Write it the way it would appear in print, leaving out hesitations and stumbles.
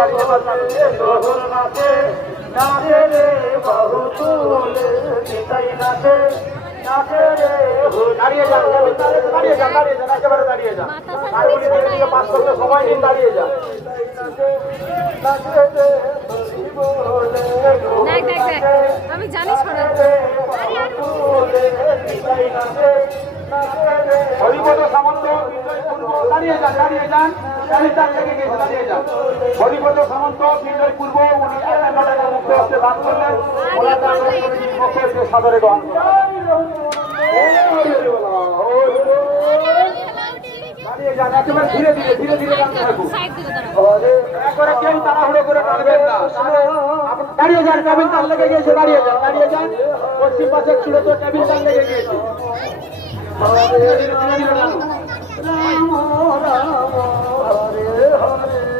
দাঁড়িয়ে নাচে নাচে রে বহুতুল নিতাই নাচে নাচে রে দাঁড়িয়ে যান দাঁড়িয়ে যান দাঁড়িয়ে যান একেবারে দাঁড়িয়ে যান নাচগুলি দিকে পাস করতে সময় নিন দাঁড়িয়ে যান আমি জানি হরিপদ সামন্ত দাঁড়িয়ে যান দাঁড়িয়ে যান লেগে গেছে দাঁড়িয়ে যান হরিপদ সামন্ত বিজয় পূর্ব উনি মুক্ত হস্তে দান করলেন সাদরে গ্রহণ দাঁড়িয়ে যান একেবারে ধীরে ধীরে ধীরে ধীরে একবারে কেউ তাড়াহুড়ো করে টানবেন না দাঁড়িয়ে যান টেবিল তার লেগে গিয়েছে দাঁড়িয়ে যান পশ্চিম পাশে ছিল তো টেবিল তার লেগে গিয়েছে ধীরে ধীরে রাম রাম হরে হরে